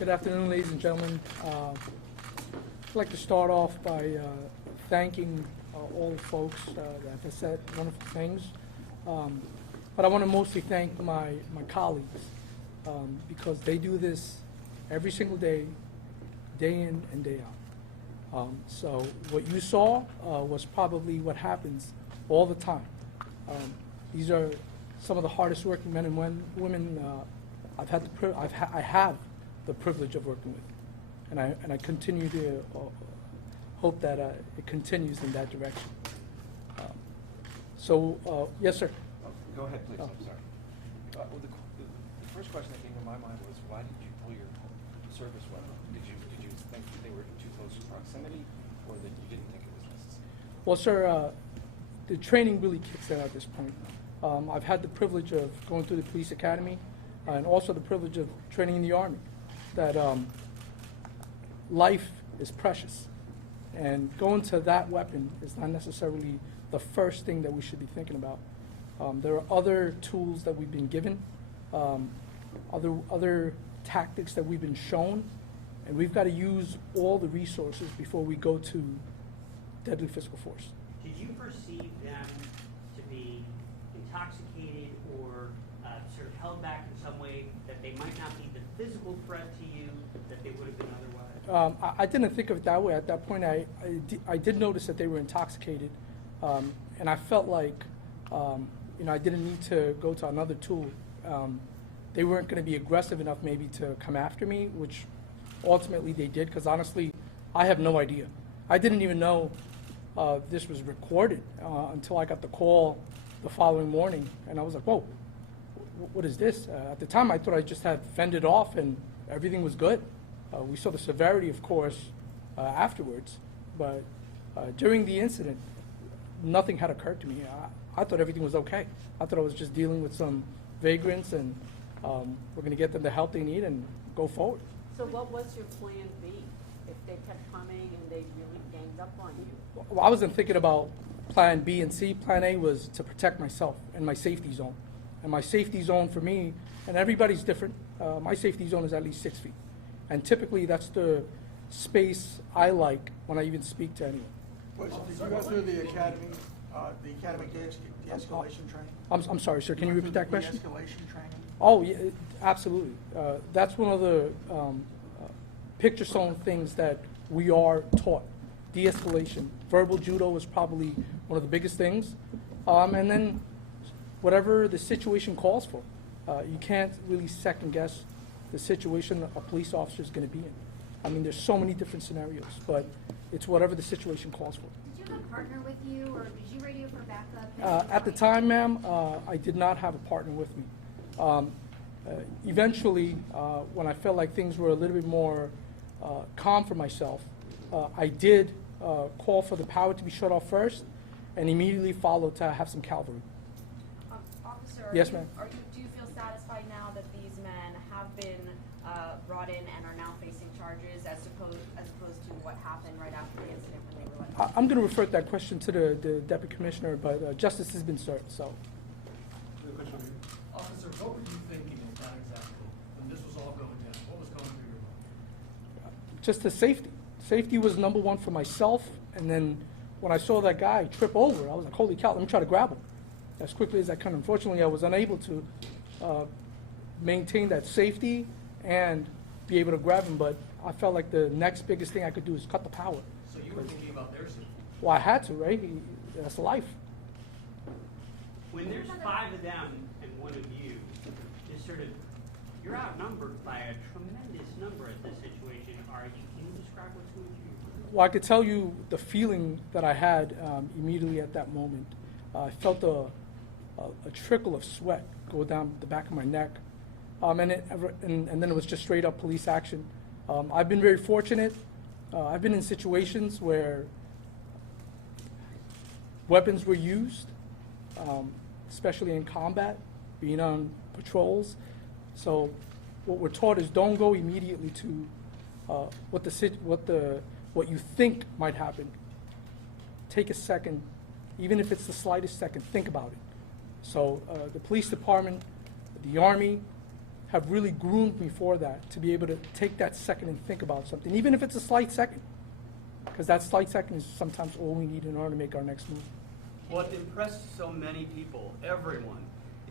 Good afternoon, ladies and gentlemen. I'd like to start off by thanking all the folks that have said wonderful things. But I want to mostly thank my colleagues because they do this every single day, day in and day out. So what you saw was probably what happens all the time. These are some of the hardest working men and women I have the privilege of working with, and I continue to hope that it continues in that direction. Yes, sir. Go ahead, please. I'm sorry. Well, the first question that came to my mind was, why did you pull your service weapon? Did you think that they were in too close proximity, or that you didn't think it was necessary? Well, sir, the training really kicks in at this point. I've had the privilege of going through the police academy, and also the privilege of training in the Army. That life is precious, and going to that weapon is not necessarily the first thing that we should be thinking about. There are other tools that we've been given, other tactics that we've been shown, and we've got to use all the resources before we go to deadly physical force. Did you perceive them to be intoxicated or sort of held back in some way that they might not be the physical threat to you that they would have been otherwise? I didn't think of it that way. At that point, I did notice that they were intoxicated, and I felt like I didn't need to go to another tool. They weren't going to be aggressive enough maybe to come after me, which ultimately they did, because honestly, I have no idea. I didn't even know this was recorded until I got the call the following morning, and I was like, whoa, what is this? At the time, I thought I just had fended off and everything was good. We saw the severity, of course, afterwards, but during the incident, nothing had occurred to me. I thought everything was okay. I thought I was just dealing with some vagrants, and we're going to get them the help they need and go forward. So what was your plan B if they kept coming and they really ganged up on you? Well, I wasn't thinking about plan B and C. Plan A was to protect myself and my safety zone. And my safety zone for me, and everybody's different, my safety zone is at least 6 feet. And typically that's the space I like when I even speak to anyone. Did you go through the academic de-escalation training? I'm sorry, sir, can you repeat that question? De-escalation training? Oh, yeah, absolutely. That's one of the picture zone things that we are taught. De-escalation. Verbal judo is probably one of the biggest things. And then whatever the situation calls for. You can't really second guess the situation a police officer is going to be in. I mean, there's so many different scenarios, but it's whatever the situation calls for. Did you have a partner with you, or did you radio for backup? At the time, ma'am, I did not have a partner with me. Eventually, when I felt like things were a little bit more calm for myself, I did call for the power to be shut off first, and immediately followed to have some cavalry. Officer, Yes, ma'am. Do you feel satisfied now that these men have been brought in and are now facing charges as opposed to what happened right after the incident when they were let go? I'm going to refer that question to the Deputy Commissioner, but justice has been served, so. Officer, what were you thinking in that example when this was all going down? What was going through your mind? Just the safety. Safety was number one for myself, and then when I saw that guy trip over, I was like, holy cow, let me try to grab him as quickly as I can. Unfortunately, I was unable to maintain that safety and be able to grab him, but I felt like the next biggest thing I could do is cut the power. So you were thinking about their safety? Well, I had to, right? That's life. When there's 5 of them and 1 of you, just sort of, you're outnumbered by a tremendous number at this situation. Can you describe what's going through your mind? Well, I could tell you the feeling that I had immediately at that moment. I felt a trickle of sweat go down the back of my neck, and then it was just straight up police action. I've been very fortunate. I've been in situations where weapons were used, especially in combat, being on patrols. So what we're taught is don't go immediately to what you think might happen. Take a second, even if it's the slightest second, think about it. So the police department, the Army, have really groomed me for that, to be able to take that second and think about something, even if it's a slight second, because that slight second is sometimes all we need in order to make our next move. What impressed so many people, everyone,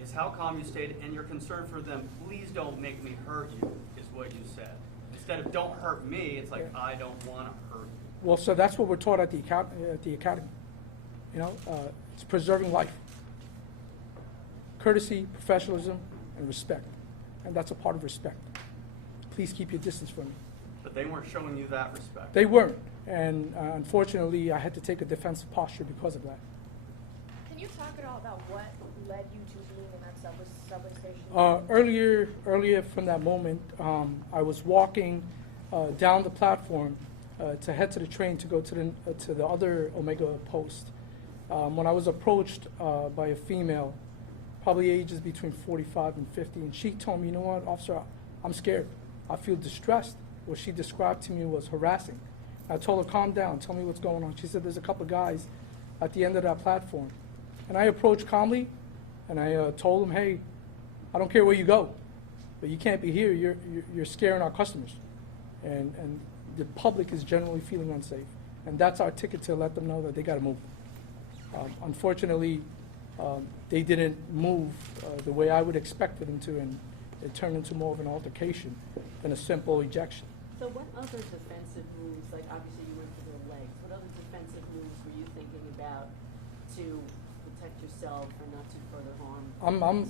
is how calm you stayed and your concern for them. Please don't make me hurt you, is what you said. Instead of don't hurt me, it's like, I don't want to hurt you. Well, so that's what we're taught at the academy. You know, it's preserving life. Courtesy, professionalism, and respect. And that's a part of respect. Please keep your distance from me. But they weren't showing you that respect. They weren't. And unfortunately, I had to take a defensive posture because of that. Can you talk at all about what led you to being in that subway station? Earlier from that moment, I was walking down the platform to head to the train to go to the other Omega post. When I was approached by a female, probably ages between 45 and 50, and she told me, you know what, officer, I'm scared. I feel distressed. What she described to me was harassing. I told her, calm down, tell me what's going on. She said, there's a couple of guys at the end of that platform. And I approached calmly, and I told them, hey, I don't care where you go, but you can't be here. You're scaring our customers. And the public is generally feeling unsafe. And that's our ticket to let them know that they got to move. Unfortunately, they didn't move the way I would expect for them to, and it turned into more of an altercation than a simple ejection. So what other defensive moves, like obviously you went for their legs, what other defensive moves were you thinking about to protect yourself and not to further harm?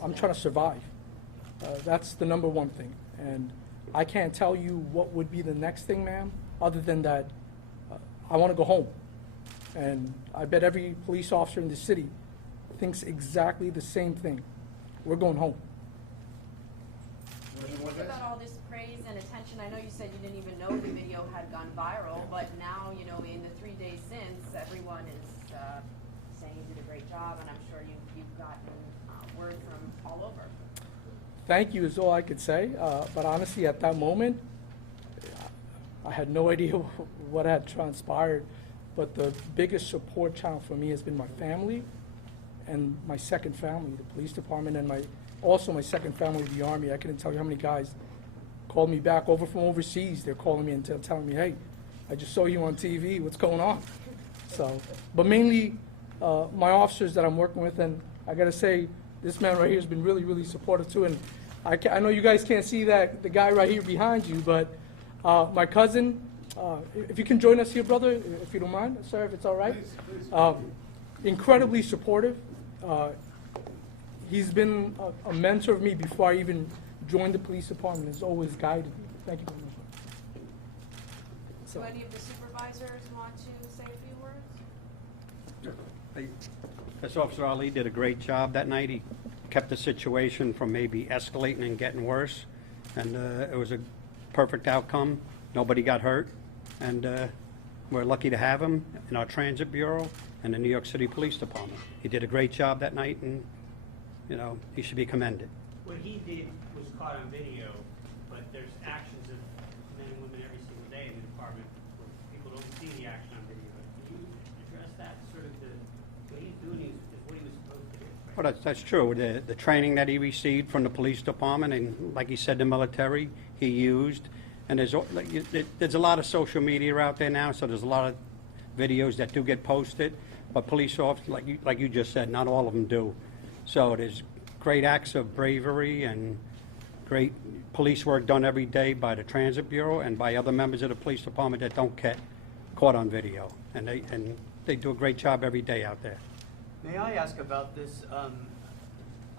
I'm trying to survive. That's the number one thing. And I can't tell you what would be the next thing, ma'am, other than that I want to go home. And I bet every police officer in the city thinks exactly the same thing. We're going home. What do you think about all this praise and attention? I know you said you didn't even know the video had gone viral, but now, you know, in the 3 days since, everyone is saying you did a great job, and I'm sure you've gotten word from all over. Thank you is all I could say. But honestly, at that moment, I had no idea what had transpired. But the biggest support channel for me has been my family and my second family, the police department, and also my second family, the Army. I couldn't tell you how many guys called me back over from overseas. They're calling me and telling me, hey, I just saw you on TV. What's going on? So, but mainly my officers that I'm working with, and I got to say, this man right here has been really, really supportive too. And I know you guys can't see that, the guy right here behind you, but my cousin, if you can join us here, brother, if you don't mind, sir, if it's all right. Incredibly supportive. He's been a mentor of me before I even joined the police department. He's always guided me. Thank you very much. Do any of the supervisors want to say a few words? First Officer Ali did a great job that night. He kept the situation from maybe escalating and getting worse. And it was a perfect outcome. Nobody got hurt. And we're lucky to have him in our Transit Bureau and the New York City Police Department. He did a great job that night, and, you know, he should be commended. What he did was caught on video, but there's actions of men and women every single day in the department where people don't see the action on video. Can you address that? Sort of what he's doing is what he was supposed to do. Right? Well, that's true. The training that he received from the police department, and like he said, the military, he used. And there's a lot of social media out there now, so there's a lot of videos that do get posted. But police officers, like you just said, not all of them do. So there's great acts of bravery and great police work done every day by the Transit Bureau and by other members of the police department that don't get caught on video. And they do a great job every day out there. May I ask about this,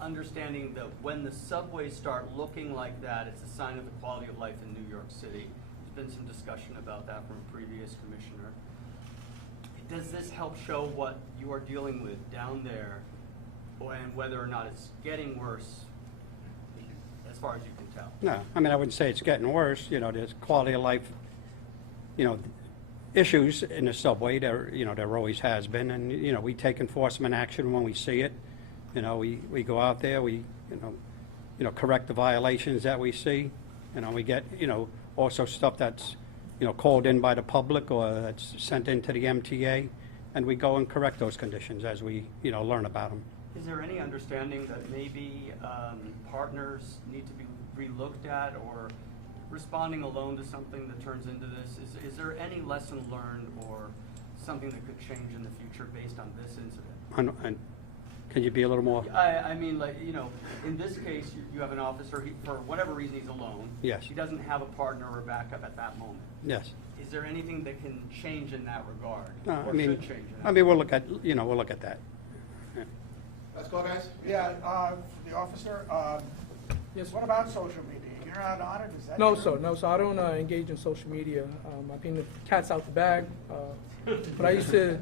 understanding that when the subways start looking like that, it's a sign of the quality of life in New York City. There's been some discussion about that from a previous commissioner. Does this help show what you are dealing with down there, and whether or not it's getting worse, as far as you can tell? No, I mean, I wouldn't say it's getting worse. You know, there's quality of life, you know, issues in the subway. There always has been, and you know, we take enforcement action when we see it. You know, we go out there, we correct the violations that we see. You know, we get also stuff that's called in by the public or that's sent into the MTA, and we go and correct those conditions as we learn about them. Is there any understanding that maybe partners need to be be looked at, or responding alone to something that turns into this? Is there any lesson learned or something that could change in the future based on this incident? Can you be a little more? I mean, like, you know, in this case, you have an officer, for whatever reason, he's alone. Yes. He doesn't have a partner or backup at that moment. Yes. Is there anything that can change in that regard? No, or I mean, should change in that I mean, we'll look at, you know, we'll look at that. Yeah. Let's go, guys. Yeah, the officer, Yes. what about social media? You're not on it, is that No, true? sir, no, so I don't engage in social media. I think the cat's out the bag. But I used to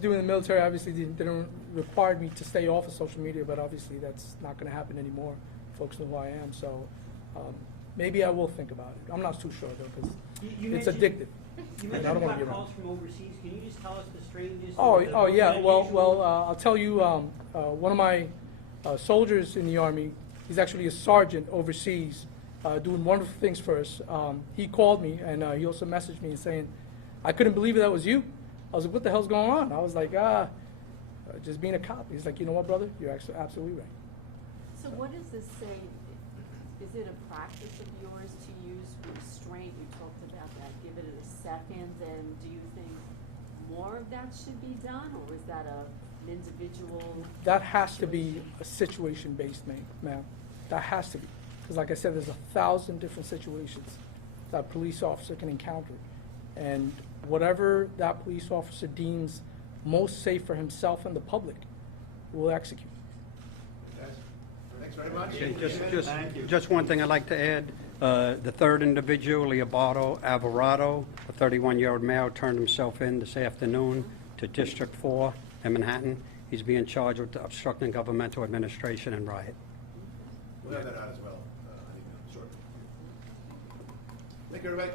do in the military, obviously, they didn't require me to stay off of social media, but obviously that's not gonna happen anymore. Folks know who I am, so maybe I will think about it. I'm not too sure though, because it's addictive. You and I mentioned don't wanna about be around. calls from overseas. Can you just tell us the strangest? Oh, or the oh yeah. most Well, unusual- I'll tell you. One of my soldiers in the Army, he's actually a sergeant overseas, doing wonderful things for us. He called me and he also messaged me saying, "I couldn't believe that was you." I was like, "What the hell's going on?" I was like, just being a cop." He's like, "You know what, brother? You're actually absolutely right." So what does this say? Is it a practice of yours to use restraint? You talked about that. Give it a second, and do you think more of that should be done, or is that an individual? That has to be a situation-based, ma'am. That has to be. Because like I said, there's 1,000 different situations that a police officer can encounter. And whatever that police officer deems most safe for himself and the public will execute. Guys, thanks very much. Okay, Thank you. just one thing I'd like to add. The third individual, Leobardo Alvarado, a 31-year-old male, turned himself in this afternoon to District 4 in Manhattan. He's being charged with obstructing governmental administration and riot. We'll have that out as well, I think, shortly. Thank you, everybody.